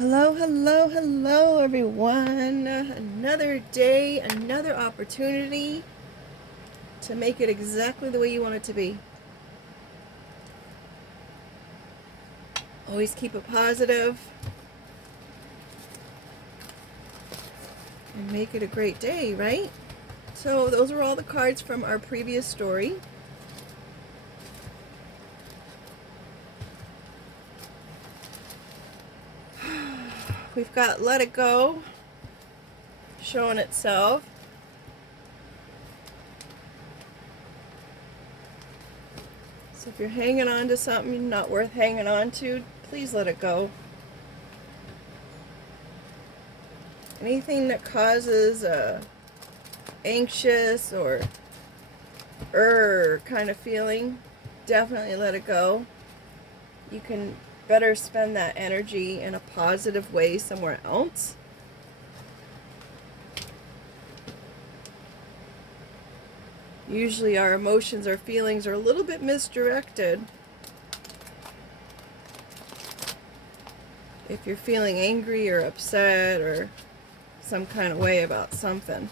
Hello, hello, hello, everyone. Another day, another opportunity to make it exactly the way you want it to be. Always keep it positive and make it a great day, right? So those are all the cards from our previous story. We've got Let It Go showing itself. So if you're hanging on to something not worth hanging on to, please let it go. Anything that causes a anxious or kind of feeling, definitely let it go. You can better spend that energy in a positive way somewhere else. Usually our emotions or feelings are a little bit misdirected. If you're feeling angry or upset or some kind of way about something.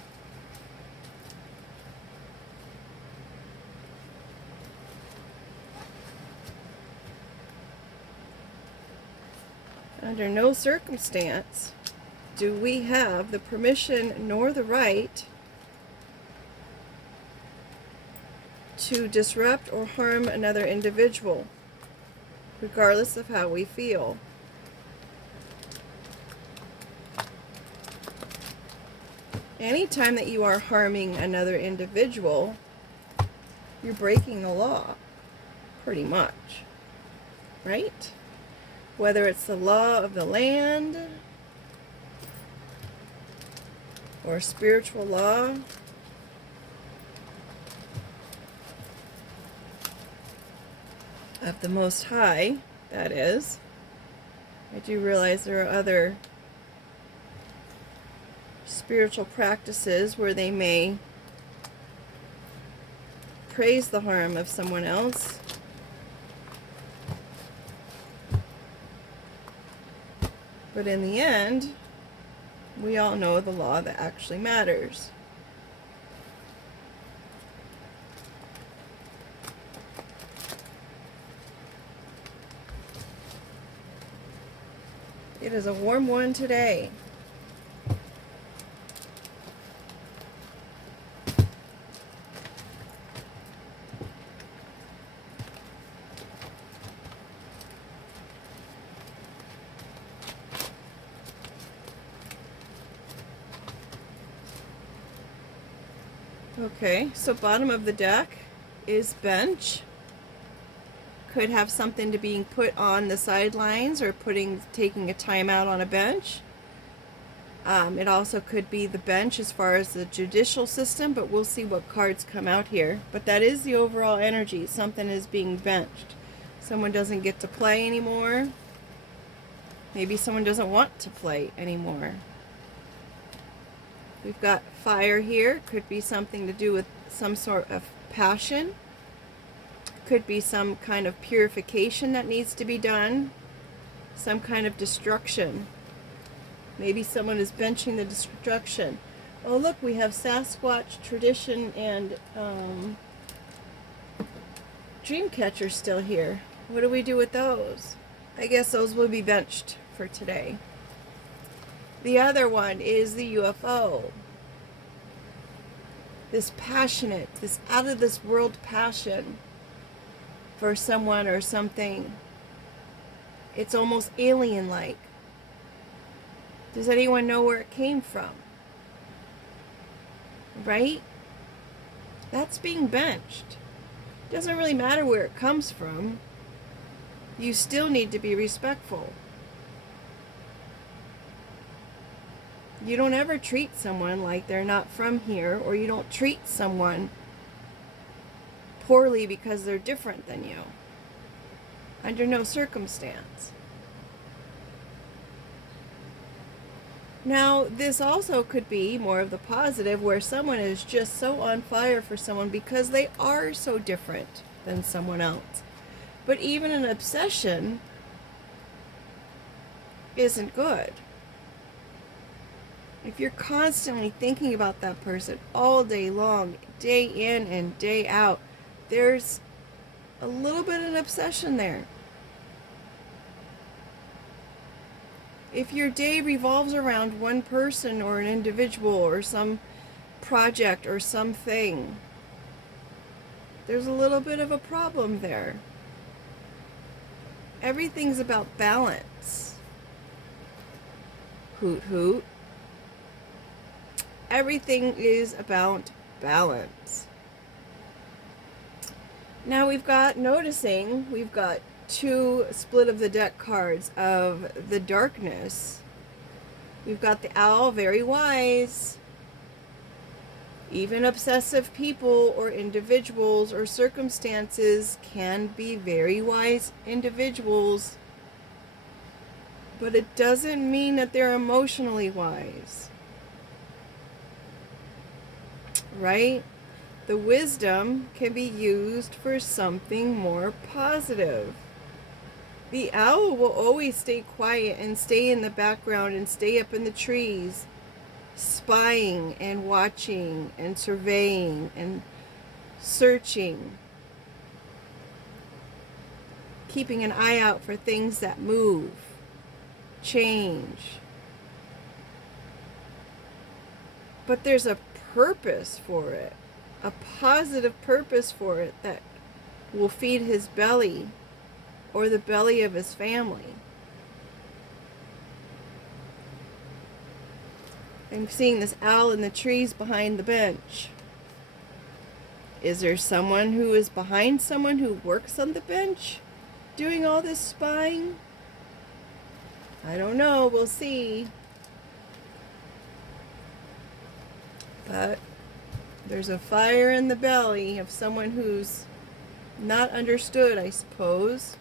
Under no circumstance do we have the permission nor the right to disrupt or harm another individual, regardless of how we feel. Anytime that you are harming another individual, you're breaking the law, pretty much, right? Whether it's the law of the land or spiritual law, of the Most High, that is. I do realize there are other spiritual practices where they may praise the harm of someone else. But in the end, we all know the law that actually matters. It is a warm one today. Okay, so bottom of the deck is bench. Could have something to being put on the sidelines or taking a timeout on a bench. It also could be the bench as far as the judicial system, but we'll see what cards come out here. But that is the overall energy. Something is being benched. Someone doesn't get to play anymore. Maybe someone doesn't want to play anymore. We've got fire here. Could be something to do with some sort of passion. Could be some kind of purification that needs to be done. Some kind of destruction. Maybe someone is benching the destruction. Oh, look, we have Sasquatch, tradition, and Dreamcatcher still here. What do we do with those? I guess those will be benched for today. The other one is the UFO. This passionate, this out of this world passion for someone or something. It's almost alien-like. Does anyone know where it came from? Right? That's being benched. It doesn't really matter where it comes from. You still need to be respectful. You don't ever treat someone like they're not from here, or you don't treat someone poorly because they're different than you. Under no circumstance. Now, this also could be more of the positive, where someone is just so on fire for someone because they are so different than someone else. But even an obsession isn't good. If you're constantly thinking about that person all day long, day in and day out, there's a little bit of an obsession there. If your day revolves around one person or an individual or some project or something, there's a little bit of a problem there. Everything's about balance. Hoot hoot. Everything is about balance. Now we've got two split of the deck cards of the darkness. We've got the owl, very wise. Even obsessive people or individuals or circumstances can be very wise individuals, but it doesn't mean that they're emotionally wise. Right? The wisdom can be used for something more positive. The owl will always stay quiet and stay in the background and stay up in the trees, spying and watching and surveying and searching, keeping an eye out for things that move, change. But there's a purpose for it, a positive purpose for it that will feed his belly or the belly of his family. I'm seeing this owl in the trees behind the bench. Is there someone who is behind someone who works on the bench doing all this spying? I don't know. We'll see. But there's a fire in the belly of someone who's not understood, I suppose.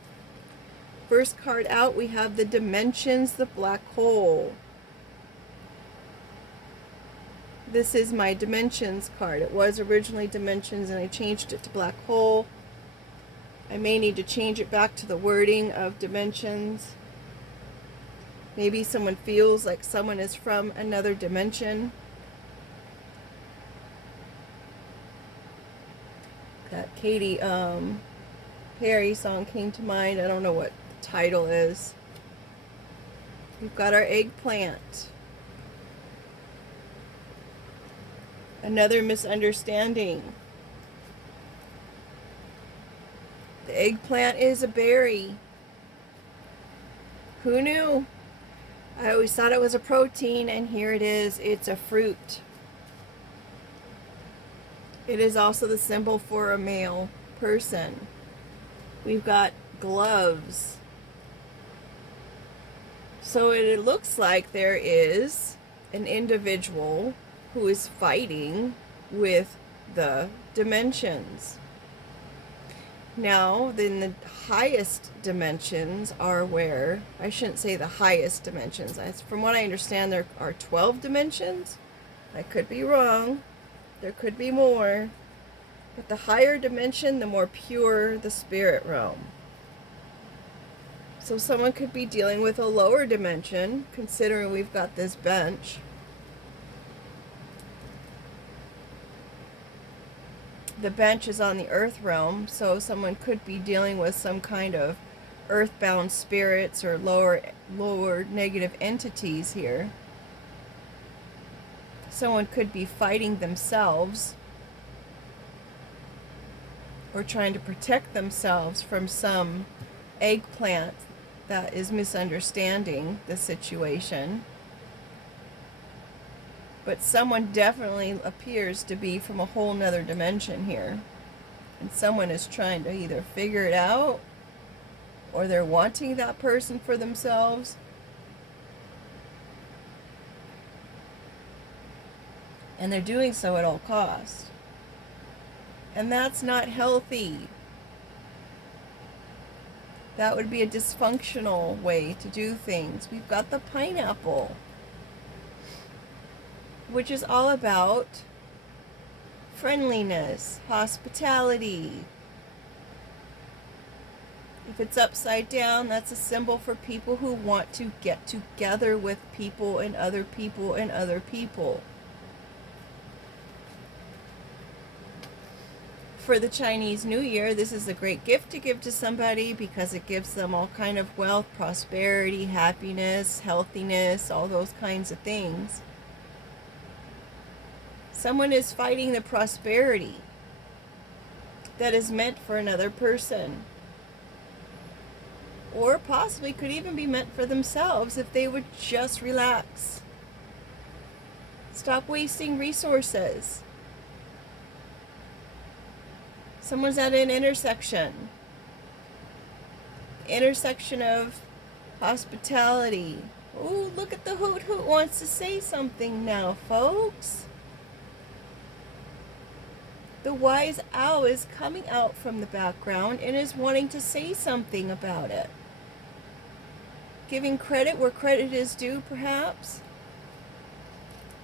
First card out, we have the dimensions, the black hole. This is my dimensions card. It was originally dimensions and I changed it to black hole. I may need to change it back to the wording of dimensions. Maybe someone feels like someone is from another dimension. That Katy Perry song came to mind. I don't know what the title is. We've got our eggplant. Another misunderstanding. The eggplant is a berry. Who knew? I always thought it was a protein, and here it is. It's a fruit. It is also the symbol for a male person. We've got gloves. So it looks like there is an individual who is fighting with the dimensions. Now, then the highest dimensions are where, I shouldn't say the highest dimensions. From what I understand, there are 12 dimensions. I could be wrong. There could be more. But the higher dimension, the more pure the spirit realm. So someone could be dealing with a lower dimension, considering we've got this bench. The bench is on the earth realm, so someone could be dealing with some kind of earthbound spirits or lower negative entities here. Someone could be fighting themselves or trying to protect themselves from some eggplant that is misunderstanding the situation. But someone definitely appears to be from a whole nother dimension here. And someone is trying to either figure it out or they're wanting that person for themselves. And they're doing so at all costs. And that's not healthy. That would be a dysfunctional way to do things. We've got the pineapple, which is all about friendliness, hospitality. If it's upside down, that's a symbol for people who want to get together with people and other people and other people. For the Chinese New Year, this is a great gift to give to somebody because it gives them all kind of wealth, prosperity, happiness, healthiness, all those kinds of things. Someone is fighting the prosperity that is meant for another person. Or possibly could even be meant for themselves if they would just relax. Stop wasting resources. Someone's at an intersection. Intersection of hospitality. Oh, look at the hoot hoot wants to say something now, folks. The wise owl is coming out from the background and is wanting to say something about it. Giving credit where credit is due, perhaps.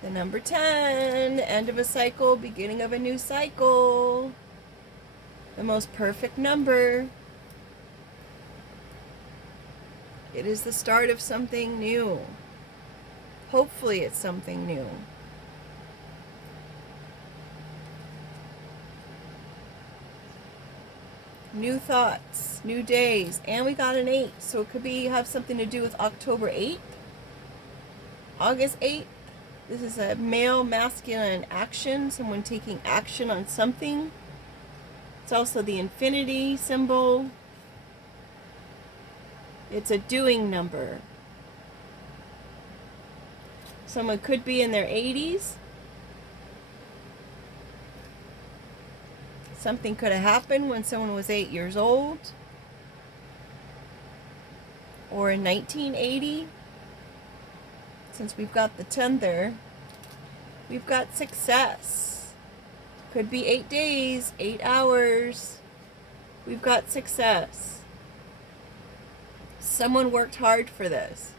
The number 10, end of a cycle, beginning of a new cycle. The most perfect number. It is the start of something new. Hopefully it's something new. New thoughts, new days, and we got an 8, so it could have something to do with October 8th, August 8th. This is a male masculine action, someone taking action on something. It's also the infinity symbol. It's a doing number. Someone could be in their 80s. Something could have happened when someone was 8 years old. Or in 1980. Since we've got the 10 there, we've got success. Could be 8 days, 8 hours. We've got success. Someone worked hard for this.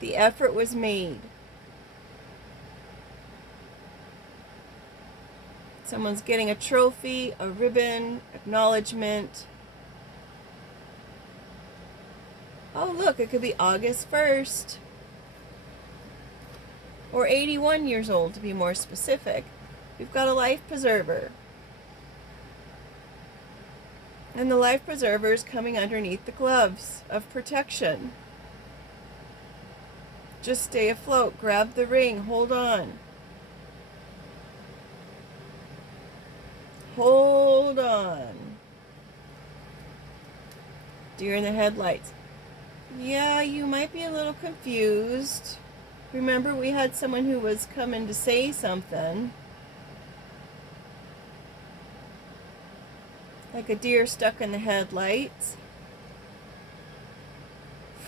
The effort was made. Someone's getting a trophy, a ribbon, acknowledgement. Oh, look, it could be August 1st. Or 81 years old, to be more specific. We've got a life preserver. And the life preserver is coming underneath the gloves of protection. Just stay afloat. Grab the ring. Hold on. Hold on. Deer in the headlights. Yeah, you might be a little confused. Remember, we had someone who was coming to say something. Like a deer stuck in the headlights.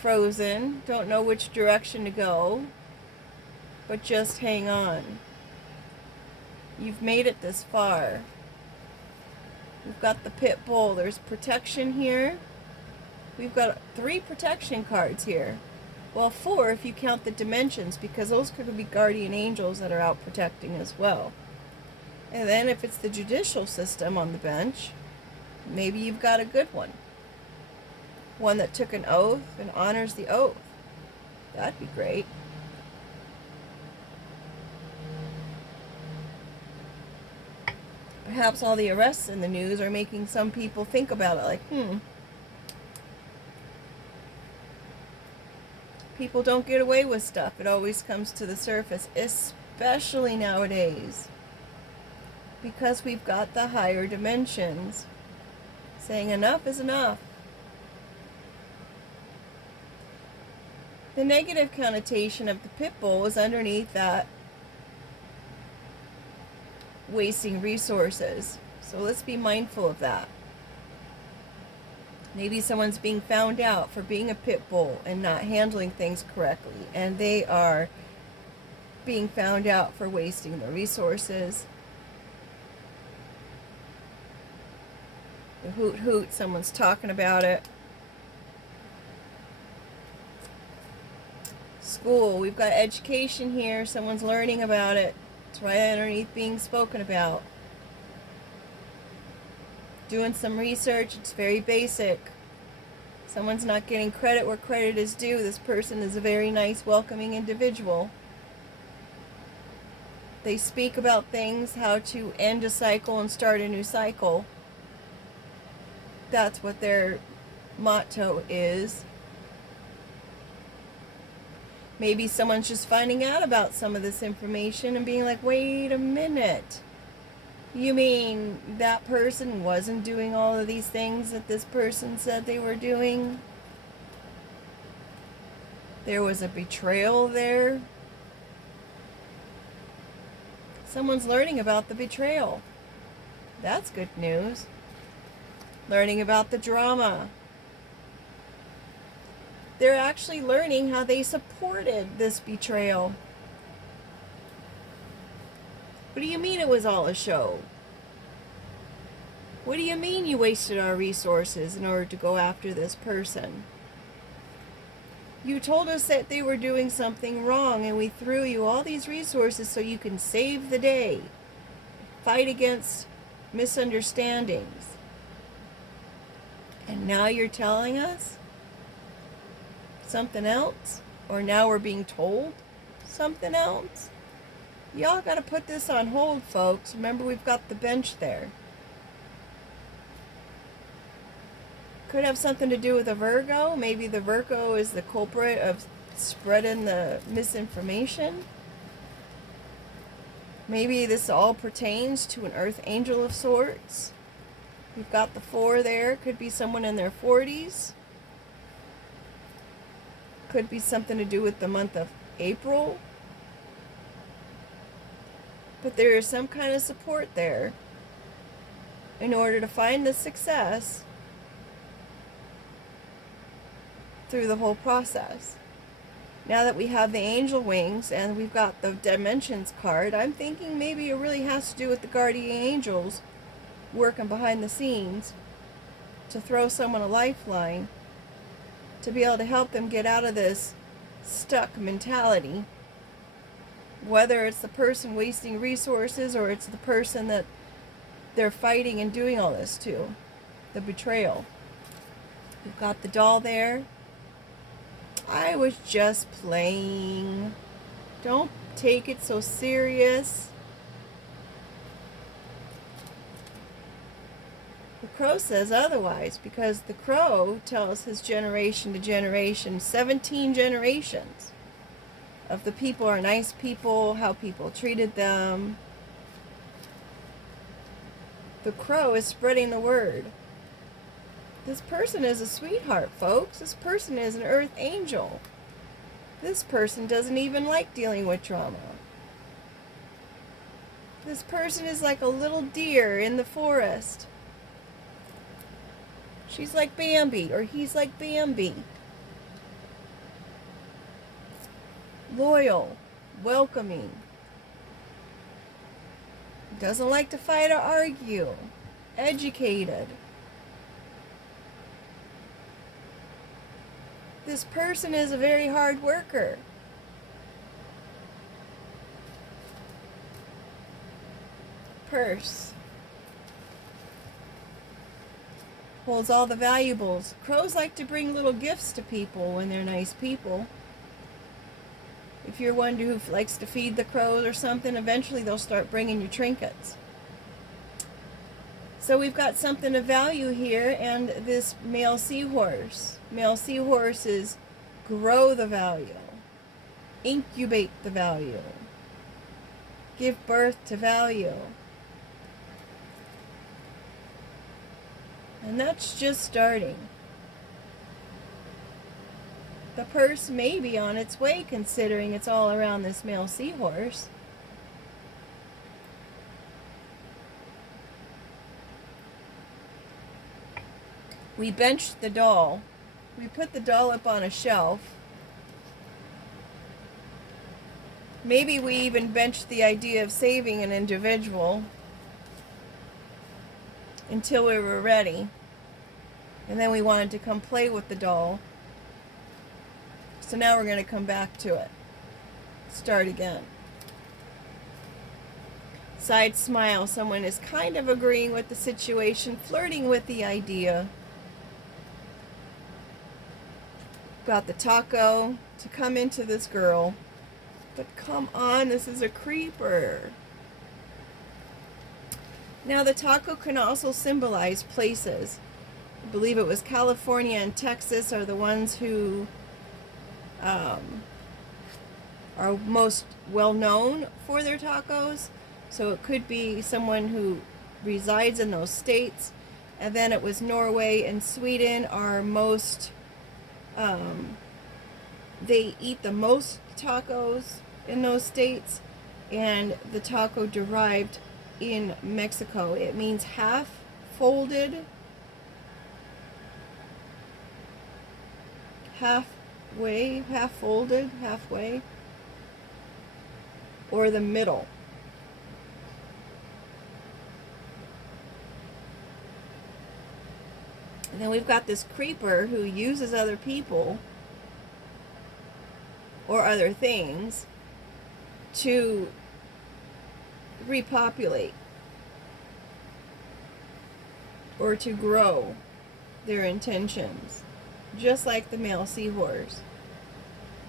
Frozen. Don't know which direction to go. But just hang on. You've made it this far. We've got the pit bull. There's protection here. We've got 3 protection cards here. Well, 4 if you count the dimensions, because those could be guardian angels that are out protecting as well. And then if it's the judicial system on the bench, maybe you've got a good one. One that took an oath and honors the oath. That'd be great. Perhaps all the arrests in the news are making some people think about it, like, people don't get away with stuff. It always comes to the surface, especially nowadays, because we've got the higher dimensions saying enough is enough. The negative connotation of the pit bull is underneath that wasting resources. So let's be mindful of that. Maybe someone's being found out for being a pit bull and not handling things correctly, and they are being found out for wasting the resources. The hoot hoot, someone's talking about it. School, we've got education here, someone's learning about it. It's right underneath being spoken about. Doing some research, it's very basic. Someone's not getting credit where credit is due. This person is a very nice, welcoming individual. They speak about things, how to end a cycle and start a new cycle. That's what their motto is. Maybe someone's just finding out about some of this information and being like, wait a minute. You mean that person wasn't doing all of these things that this person said they were doing? There was a betrayal there. Someone's learning about the betrayal. That's good news. Learning about the drama. They're actually learning how they supported this betrayal. What do you mean it was all a show? What do you mean you wasted our resources in order to go after this person? You told us that they were doing something wrong, and we threw you all these resources so you can save the day. Fight against misunderstandings. And now you're telling us something else? Or now we're being told something else? Y'all gotta put this on hold, folks. Remember, we've got the bench there. Could have something to do with a Virgo. Maybe the Virgo is the culprit of spreading the misinformation. Maybe this all pertains to an earth angel of sorts. We've got the 4 there. Could be someone in their 40s. Could be something to do with the month of April. But there is some kind of support there in order to find the success through the whole process. Now that we have the angel wings and we've got the dimensions card, I'm thinking maybe it really has to do with the guardian angels working behind the scenes to throw someone a lifeline, to be able to help them get out of this stuck mentality. Whether it's the person wasting resources or it's the person that they're fighting and doing all this to. The betrayal. We've got the doll there. I was just playing. Don't take it so serious. The crow says otherwise, because the crow tells his generation to generation, 17 generations of the people are nice people, how people treated them. The crow is spreading the word. This person is a sweetheart, folks. This person is an earth angel. This person doesn't even like dealing with trauma. This person is like a little deer in the forest. She's like Bambi, or he's like Bambi. Loyal, welcoming. Doesn't like to fight or argue. Educated. This person is a very hard worker. Purse. Holds all the valuables. Crows like to bring little gifts to people when they're nice people. If you're one who likes to feed the crows or something, eventually they'll start bringing you trinkets. So we've got something of value here, and this male seahorse. Male seahorses grow the value, incubate the value, give birth to value. And that's just starting. The purse may be on its way, considering it's all around this male seahorse. We benched the doll. We put the doll up on a shelf. Maybe we even benched the idea of saving an individual until we were ready. And then we wanted to come play with the doll. So now we're going to come back to it. Start again. Side smile. Someone is kind of agreeing with the situation, flirting with the idea. got the taco to come into this girl. But come on, this is a creeper. Now the taco can also symbolize places. I believe it was California and Texas are the ones who are most well known for their tacos. So it could be someone who resides in those states. And then it was Norway and Sweden are most, they eat the most tacos in those states. And the taco derived in Mexico. It means half folded, halfway, half folded, halfway, or the middle. And then we've got this creeper who uses other people or other things to repopulate or to grow their intentions, just like the male seahorse.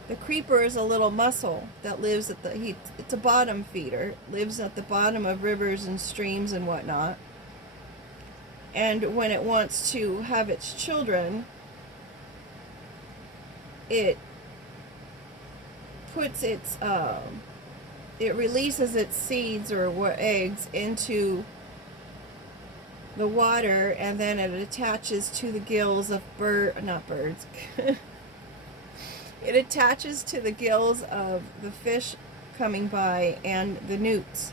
The creeper is a little mussel that lives at it's a bottom feeder, lives at the bottom of rivers and streams and whatnot. And when it wants to have its children, it puts its it releases its seeds or eggs into the water, and then it attaches to the gills of not birds. It attaches to the gills of the fish coming by and the newts.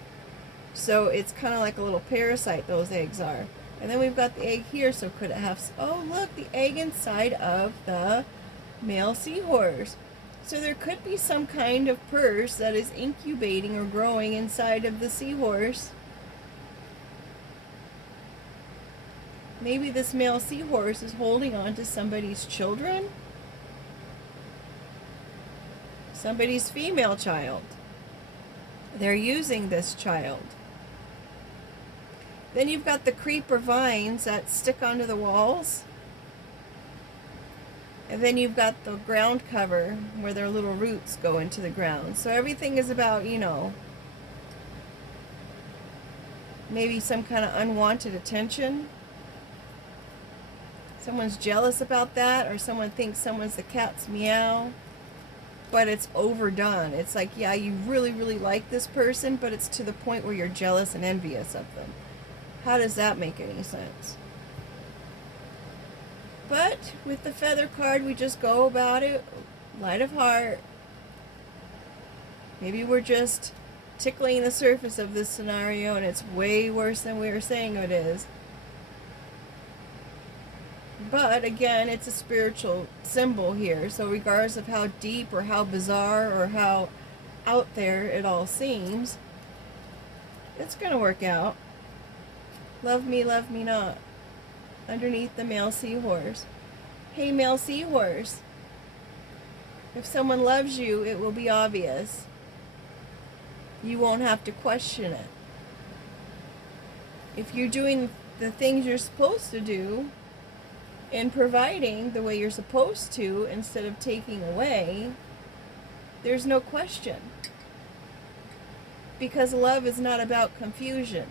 So it's kind of like a little parasite, those eggs are. And then we've got the egg here, so could it have, oh look, the egg inside of the male seahorse. So there could be some kind of purse that is incubating or growing inside of the seahorse. Maybe this male seahorse is holding on to somebody's children. Somebody's female child. They're using this child. Then you've got the creeper vines that stick onto the walls. And then you've got the ground cover where their little roots go into the ground. So everything is about, you know, maybe some kind of unwanted attention. Someone's jealous about that, or someone thinks someone's the cat's meow. But it's overdone. It's like, yeah, you really, really like this person, but it's to the point where you're jealous and envious of them. How does that make any sense? But with the feather card, we just go about it, light of heart. Maybe we're just tickling the surface of this scenario and it's way worse than we were saying it is. But again, it's a spiritual symbol here. So regardless of how deep or how bizarre or how out there it all seems, it's going to work out. Love me not. Underneath the male seahorse. Hey, male seahorse. If someone loves you, it will be obvious. You won't have to question it. If you're doing the things you're supposed to do and providing the way you're supposed to instead of taking away, there's no question. Because love is not about confusion.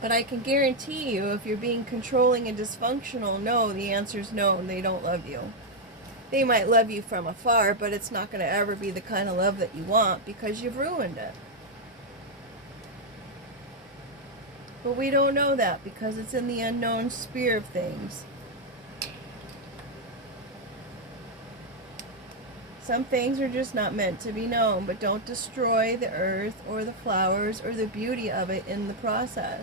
But I can guarantee you, if you're being controlling and dysfunctional, no, the answer's no, they don't love you. They might love you from afar, but it's not going to ever be the kind of love that you want because you've ruined it. But we don't know that because it's in the unknown sphere of things. Some things are just not meant to be known, but don't destroy the earth or the flowers or the beauty of it in the process.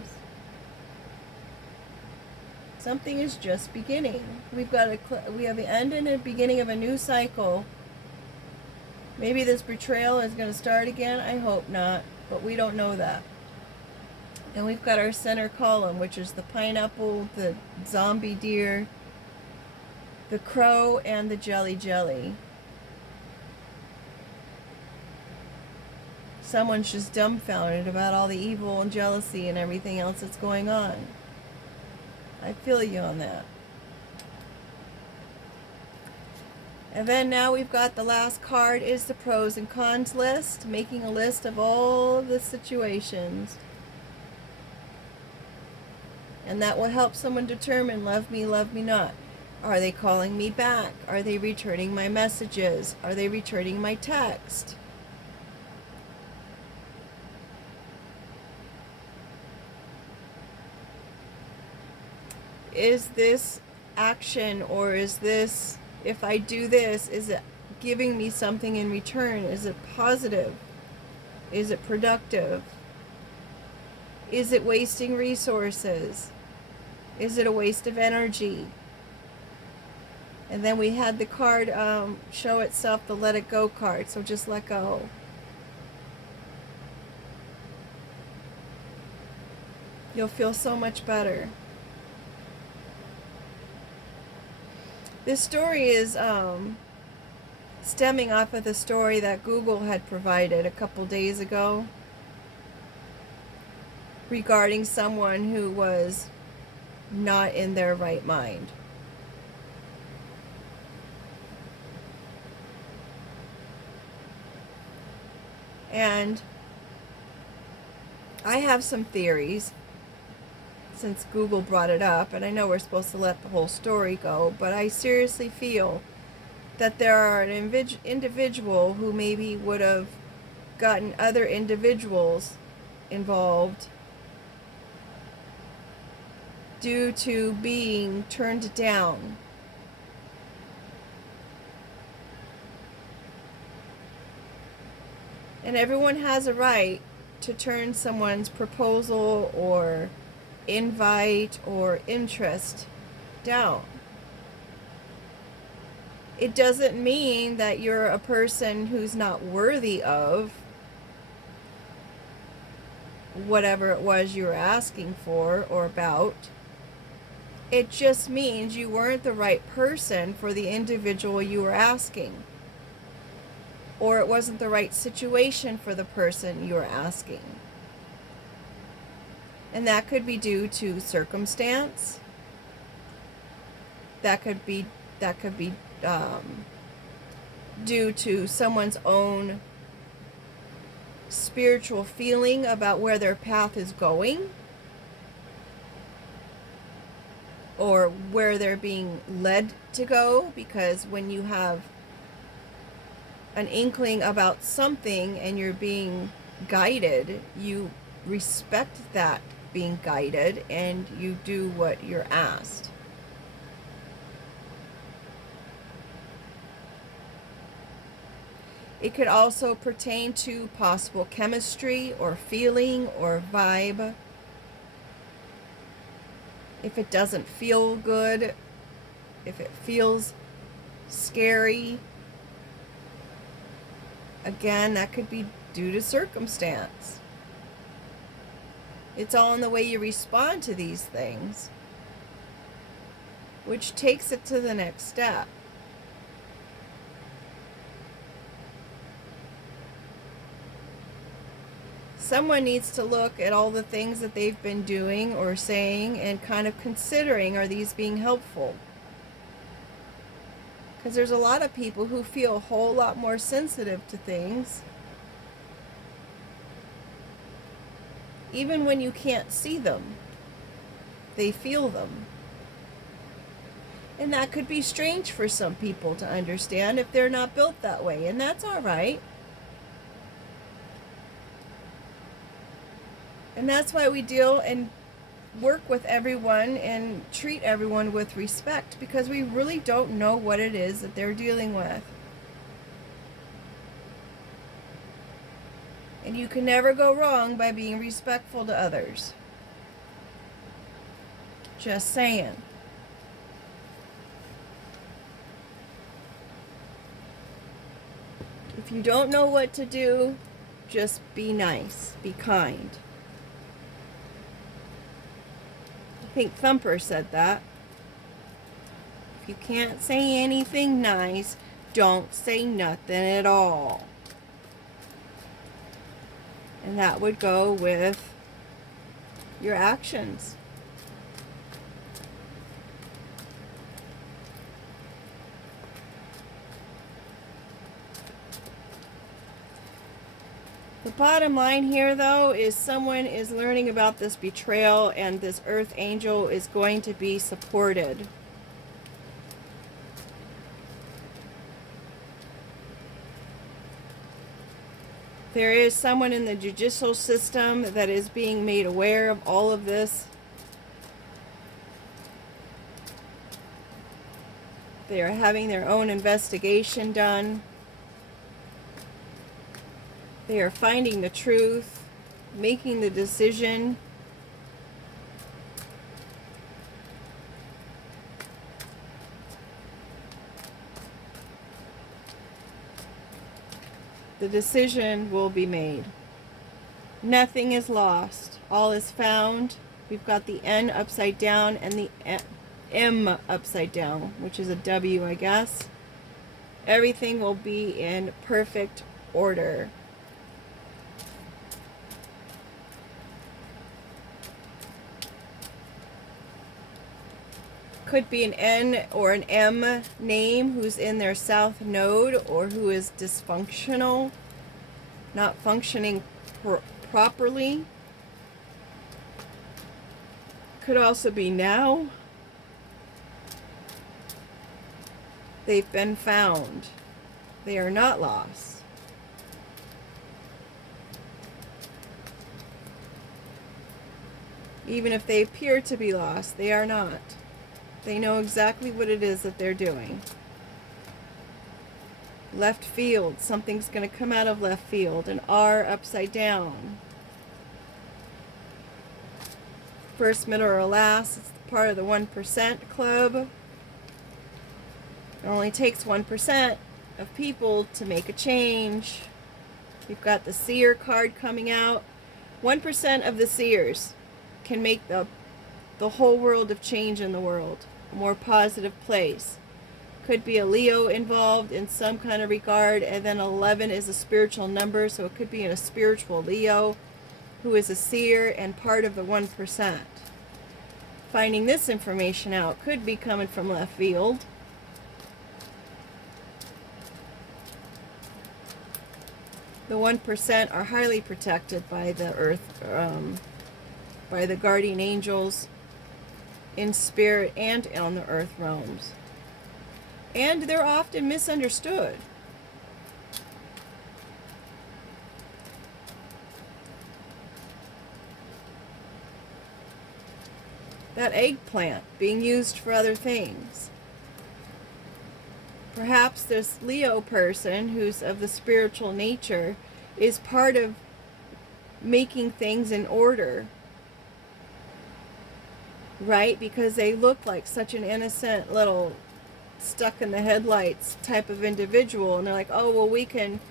Something is just beginning. We have the end and the beginning of a new cycle. Maybe this betrayal is going to start again. I hope not, but we don't know that. And we've got our center column, which is the pineapple, the zombie deer, the crow, and the jelly. Someone's just dumbfounded about all the evil and jealousy and everything else that's going on. I feel you on that. And then now we've got the last card is the pros and cons list, making a list of all the situations. And that will help someone determine love me not. Are they calling me back? Are they returning my messages? Are they returning my text? Is this action, or is this, if I do this, is it giving me something in return? Is it positive? Is it productive? Is it wasting resources? Is it a waste of energy? And then we had the card show itself, the let it go card. So just let go. You'll feel so much better. This story is stemming off of the story that Google had provided a couple days ago regarding someone who was not in their right mind. And I have some theories since Google brought it up, and I know we're supposed to let the whole story go, but I seriously feel that there are an individual who maybe would have gotten other individuals involved due to being turned down. And everyone has a right to turn someone's proposal or invite or interest down. It doesn't mean that you're a person who's not worthy of whatever it was you were asking for or about. It just means you weren't the right person for the individual you were asking. Or it wasn't the right situation for the person you were asking. And that could be due to circumstance. That could be due to someone's own spiritual feeling about where their path is going, or where they're being led to go. Because when you have an inkling about something and you're being guided, you respect that being guided and you do what you're asked. It could also pertain to possible chemistry or feeling or vibe. If it doesn't feel good, if it feels scary, again, that could be due to circumstance. It's all in the way you respond to these things, which takes it to the next step. Someone needs to look at all the things that they've been doing or saying and kind of considering, are these being helpful? Because there's a lot of people who feel a whole lot more sensitive to things, even when you can't see them. They feel them. And that could be strange for some people to understand if they're not built that way, and that's all right. And that's why we deal and work with everyone and treat everyone with respect, because we really don't know what it is that they're dealing with. And you can never go wrong by being respectful to others. Just saying. If you don't know what to do, just be nice, be kind. I think Thumper said that. If you can't say anything nice, don't say nothing at all. And that would go with your actions. bottom line here, though, is someone is learning about this betrayal, and this earth angel is going to be supported. There is someone in the judicial system that is being made aware of all of this. They are having their own investigation done. They are finding the truth, making the decision. The decision will be made. Nothing is lost. All is found. We've got the N upside down and the M upside down, which is a W, I guess. Everything will be in perfect order. Could be an N or an M name who's in their south node, or who is dysfunctional, not functioning properly. Could also be now. They've been found. They are not lost. Even if they appear to be lost, they are not. They know exactly what it is that they're doing. Left field. Something's going to come out of left field. An R upside down. First, middle, or last. It's part of the 1% club. It only takes 1% of people to make a change. You've got the seer card coming out. 1% of the seers can make the whole world of change in the world a more positive place. Could be a Leo involved in some kind of regard, and then 11 is a spiritual number, so it could be in a spiritual Leo who is a seer and part of the 1%. Finding this information out could be coming from left field. The 1% are highly protected by the earth, by the guardian angels in spirit and on the earth realms. And they're often misunderstood. That eggplant being used for other things. Perhaps this Leo person who's of the spiritual nature is part of making things in order. Right? Because they look like such an innocent little stuck in the headlights type of individual, and they're like, oh, well, we can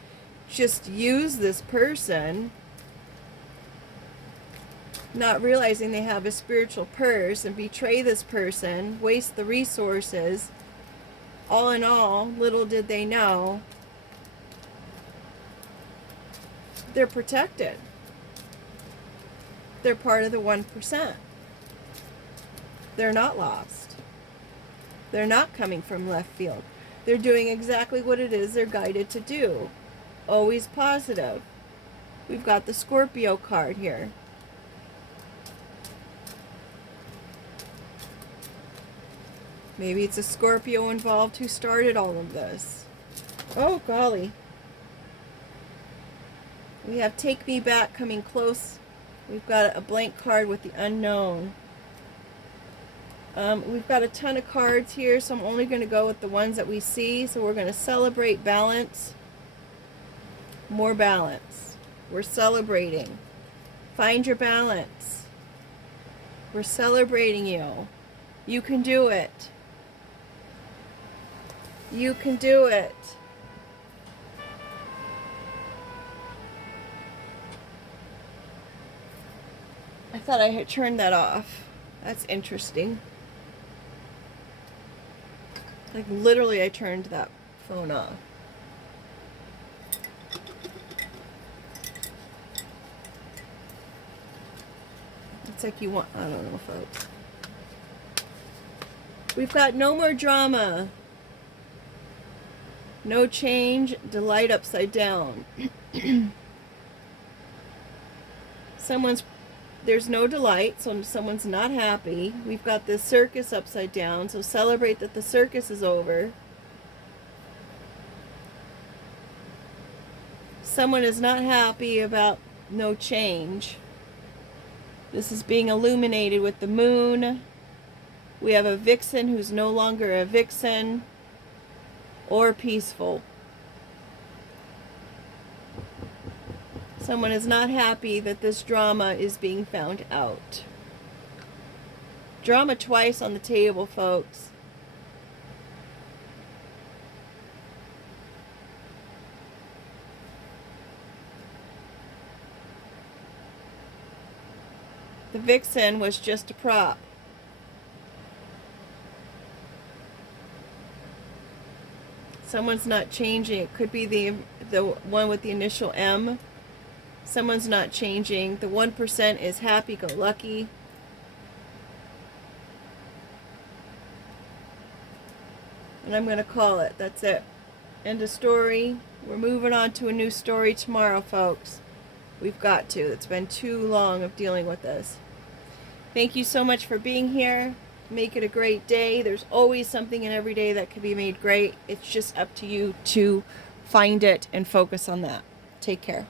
just use this person, not realizing they have a spiritual purse, and betray this person, waste the resources. All in all, little did they know, they're protected. They're part of the 1%. They're not lost. They're not coming from left field. They're doing exactly what it is they're guided to do. Always positive. We've got the Scorpio card here. Maybe it's a Scorpio involved who started all of this. Oh, golly. We have Take Me Back coming close. We've got a blank card with the unknown. We've got a ton of cards here, so I'm only going to go with the ones that we see. So we're going to celebrate balance. More balance. We're celebrating. Find your balance. We're celebrating you. You can do it. You can do it. I thought I had turned that off. That's interesting. Like, literally, I turned that phone off. It's like you want... I don't know, folks. We've got no more drama. No change. Delight upside down. There's no delight, so someone's not happy. We've got this circus upside down, so celebrate that the circus is over. Someone is not happy about no change. This is being illuminated with the moon. We have a vixen who's no longer a vixen or peaceful. Someone is not happy that this drama is being found out. Drama twice on the table, folks. The vixen was just a prop. Someone's not changing. It could be the one with the initial M. Someone's not changing. The 1% is happy-go-lucky. And I'm going to call it. That's it. End of story. We're moving on to a new story tomorrow, folks. We've got to. It's been too long of dealing with this. Thank you so much for being here. Make it a great day. There's always something in every day that can be made great. It's just up to you to find it and focus on that. Take care.